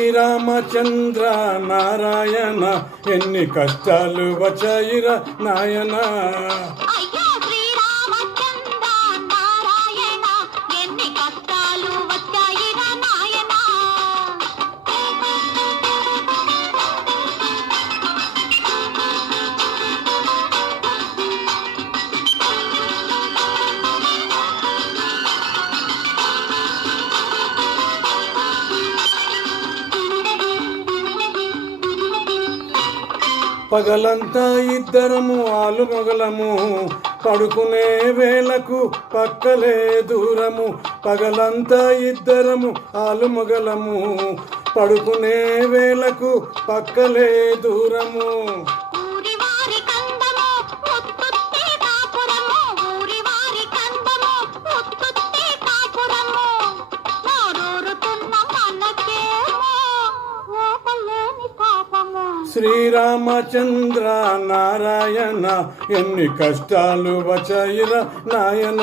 శ్రీరామచంద్ర నారాయణ ఎన్ని కష్టాలు వచ్చాయిరా నాయన. పగలంతా ఇద్దరము ఆలుమొగలము, పడుకునే వేళకు పక్కలే దూరము. పగలంతా ఇద్దరము ఆలుమొగలము, పడుకునే వేళకు పక్కలే దూరము. శ్రీరామచంద్ర నారాయణ ఎన్ని కష్టాలు వచ్చాయిరా నాయన.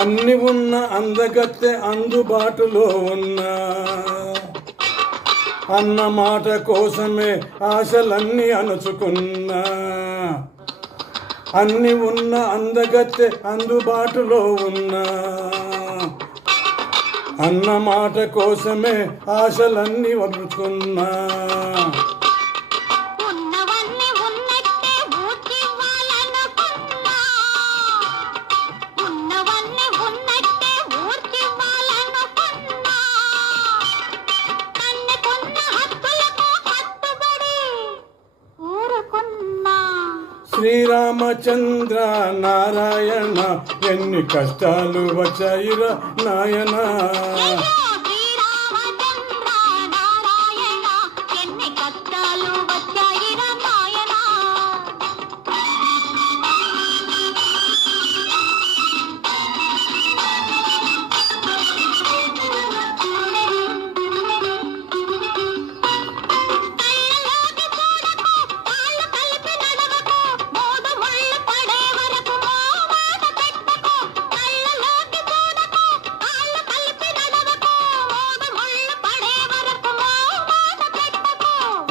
అన్ని ఉన్న అందగత్తె అందుబాటులో ఉన్న అన్న మాట కోసమే ఆశలన్నీ అణచుకున్నా. అన్ని ఉన్న అందగత్తె అందుబాటులో ఉన్న అన్న మాట కోసమే ఆశలన్నీ వదులుకున్నా. శ్రీరామచంద్ర నారాయణ ఎన్ని కష్టాలు వచ్చాయిరా నాయన.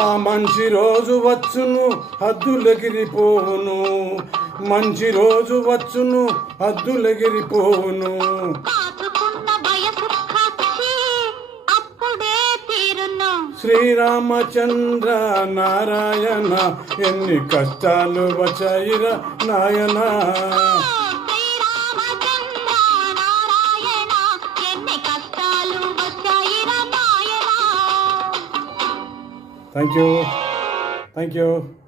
ఆ మంచి రోజు వచ్చును హద్దులెగిరిపోవును, మంచి రోజు వచ్చును హద్దులెగిరిపోవును. శ్రీరామచంద్ర నారాయణ ఎన్ని కష్టాలు వచ్చాయిరా నాయన. Thank you.